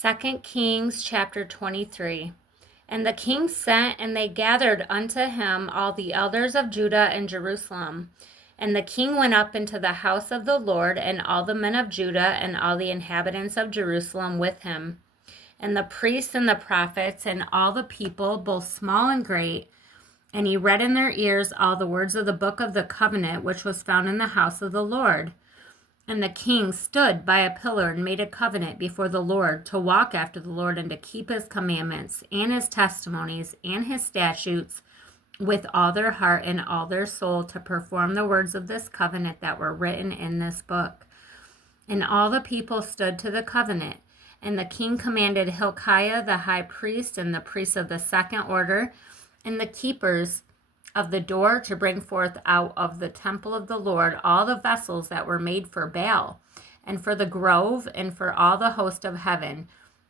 2 Kings chapter 23. And the king sent, and they gathered unto him all the elders of Judah and Jerusalem. And the king went up into the house of the Lord, and all the men of Judah and all the inhabitants of Jerusalem with him, and the priests and the prophets and all the people, both small and great. And he read in their ears all the words of the book of the covenant, which was found in the house of the Lord. And the king stood by a pillar and made a covenant before the Lord to walk after the Lord and to keep his commandments and his testimonies and his statutes with all their heart and all their soul, to perform the words of this covenant that were written in this book. And all the people stood to the covenant. And the king commanded Hilkiah the high priest and the priests of the second order and the keepers of the door to bring forth out of the temple of the Lord all the vessels that were made for Baal, and for the grove, and for all the host of heaven.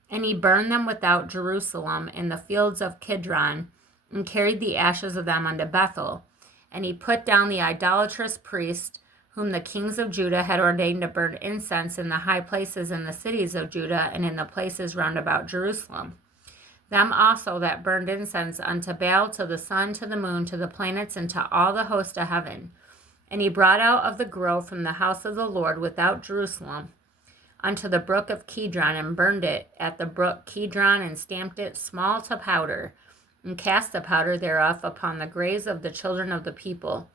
And he burned them without Jerusalem in the fields of Kidron, and carried the ashes of them unto Bethel. And he put down the idolatrous priest, whom the kings of Judah had ordained to burn incense in the high places in the cities of Judah, and in the places round about Jerusalem. Them also that burned incense unto Baal, to the sun, to the moon, to the planets, and to all the host of heaven. And he brought out of the grove from the house of the Lord without Jerusalem unto the brook of Kidron, and burned it at the brook Kidron, and stamped it small to powder, and cast the powder thereof upon the graves of the children of the people.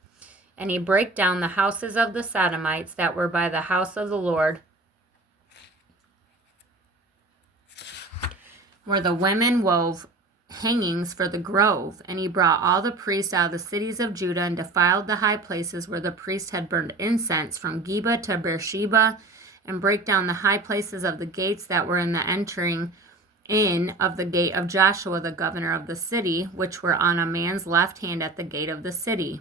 And he brake down the houses of the Sodomites that were by the house of the Lord, where the women wove hangings for the grove. And he brought all the priests out of the cities of Judah, and defiled the high places where the priests had burned incense, from Geba to Beersheba, and brake down the high places of the gates that were in the entering in of the gate of Joshua the governor of the city, which were on a man's left hand at the gate of the city.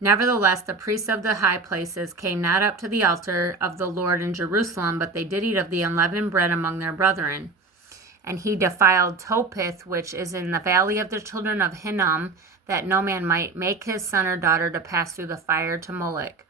Nevertheless, the priests of the high places came not up to the altar of the Lord in Jerusalem, but they did eat of the unleavened bread among their brethren. And he defiled Topheth, which is in the valley of the children of Hinnom, that no man might make his son or daughter to pass through the fire to Moloch.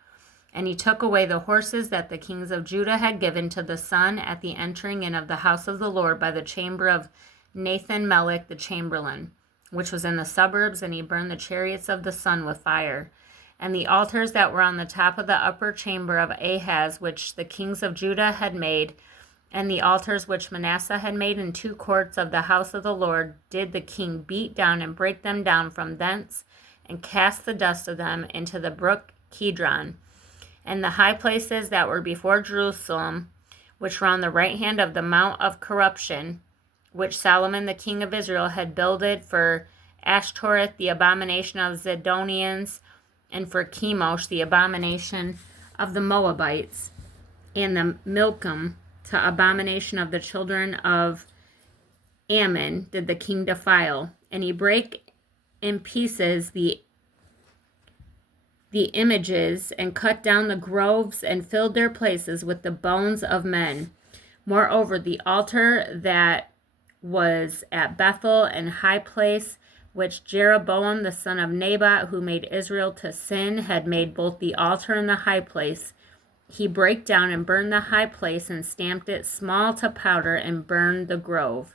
And he took away the horses that the kings of Judah had given to the sun at the entering in of the house of the Lord by the chamber of Nathan-melech the chamberlain, which was in the suburbs, and he burned the chariots of the sun with fire. And the altars that were on the top of the upper chamber of Ahaz, which the kings of Judah had made, and the altars which Manasseh had made in 2 courts of the house of the Lord, did the king beat down and break them down from thence, and cast the dust of them into the brook Kidron. And the high places that were before Jerusalem, which were on the right hand of the Mount of Corruption, which Solomon the king of Israel had builded for Ashtoreth, the abomination of Zidonians, and for Chemosh, the abomination of the Moabites, and the Milcom, to abomination of the children of Ammon, did the king defile. And he brake in pieces the images, and cut down the groves, and filled their places with the bones of men. Moreover, the altar that was at Bethel and high place, which Jeroboam the son of Nebat, who made Israel to sin, had made both the altar and the high place, he brake down and burned the high place, and stamped it small to powder, and burned the grove.